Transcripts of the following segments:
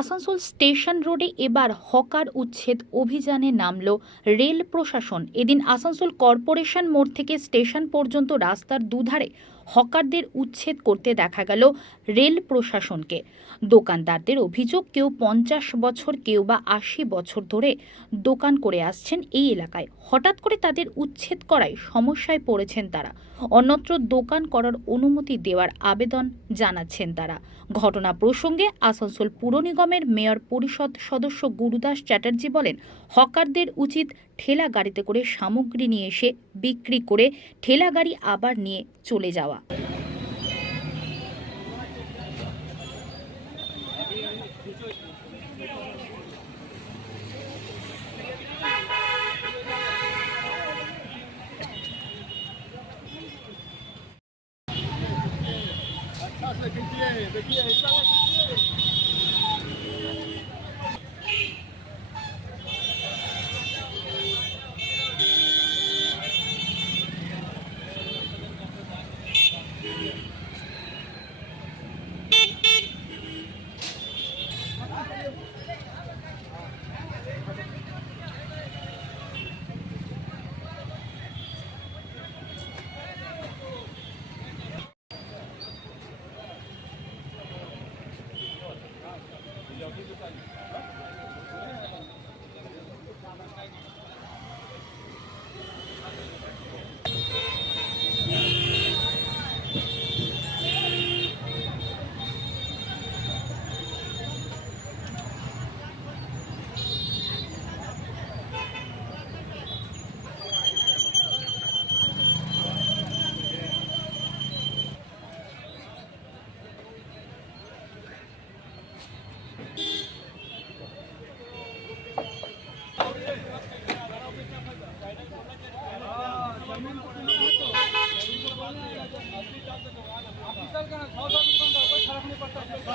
Asansol station রোডে এবার hawker উচ্ছেদ অভিযানে নামল রেল প্রশাসন। এদিন আসানসোল কর্পোরেশন মোড় থেকে স্টেশন পর্যন্ত রাস্তার দুধারে হকারদের উচ্ছেদ করতে দেখা গেল রেল প্রশাসনকে। দোকানদারদের অভিযোগ, কেউ পঞ্চাশ বছর, কেউ বা আশি বছর ধরে দোকান করে আসছেন এই এলাকায়। হঠাৎ করে তাদের উচ্ছেদ করায় সমস্যায় পড়েছেন তারা। অন্যত্র দোকান করার অনুমতি দেওয়ার আবেদন জানাচ্ছেন তারা। ঘটনা প্রসঙ্গে আসানসোল পুর নিগমের মেয়র পরিষদ সদস্য গুরুদাস চ্যাটার্জি বলেন, হকারদের উচিত ঠেলা গাড়িতে করে সামগ্রী নিয়ে এসে বিক্রি করে ঠেলা গাড়ি আবার নিয়ে চলে যাওয়া। দেওয়া देखिए देखिए ऐसा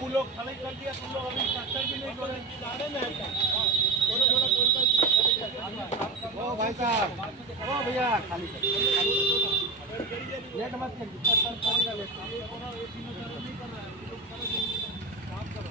वो लोग खड़े कर दिया, तुम लोग अभी ट्रैक्टर भी नहीं जोड़े जा रहे ना? थोड़ा थोड़ा बोलता ओ भाई साहब, ओ भैया, खाली लेट मत कर दिक्कत कर करेगा लेट ये कोना एक दिन नहीं कर रहा है। लोग खड़े काम करो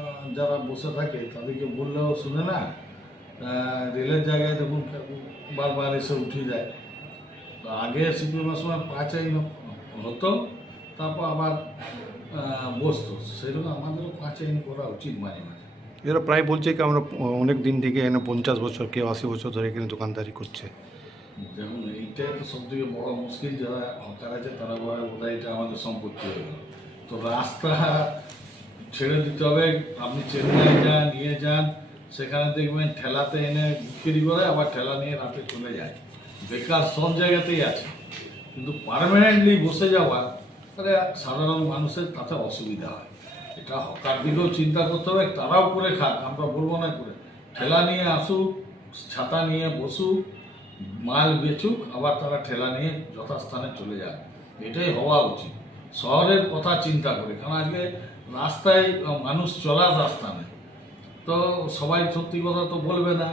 যারা বসে থাকে তাদেরকে বললেও শুনে না। রেলের জায়গায় দেখুন বারবার এসে উঠিয়ে দেয়। তো আগে সিপিএমের সময় পাঁচাই হতো তারপর আবার বসতো। সেরকম আমাদেরও পাঁচাইন করা উচিত মাঝে মাঝে। এরা প্রায় বলছে কি আমরা অনেক দিন থেকে এখানে পঞ্চাশ বছর কেউ আশি বছর ধরে এখানে দোকানদারি করছে। যেমন এইটাই তো সব থেকে বড় মুশকিল যারা হকার আছে তারা বলে বোধ এটা আমাদের সম্পত্তি হয়ে গেল। তো রাস্তা ছেড়ে দিতে হবে। আপনি চেন্নাই যান, নিয়ে যান, সেখানে দেখবেন ঠেলাতে এনে বিক্রি করে আবার ঠেলা নিয়ে রাতে চলে যায়। বেকার সব জায়গাতেই আছে। কিন্তু পারমানেন্টলি বসে যাওয়া তাহলে সাধারণ মানুষের তাতে অসুবিধা হয়। এটা হকার দিকেও চিন্তা করতে হবে, তারাও করে খাক, আমরা বলব না করে। ঠেলা নিয়ে আসুক, ছাতা নিয়ে বসুক, মাল বেচুক, আবার তারা ঠেলা নিয়ে যথাস্থানে চলে যাক। এটাই হওয়া উচিত। শহরের কথা চিন্তা করে, কারণ আজকে রাস্তায় মানুষ চলার রাস্তা নেই। তো সবাই সত্যি কথা তো বলবে না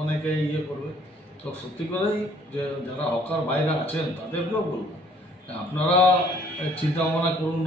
অনেকে ইয়ে করবে। তো সত্যি কথাই যে যারা হকার বাইরে আছেন, তাদেরকেও বলব। আপনারা চিন্তা ভাবনা করুন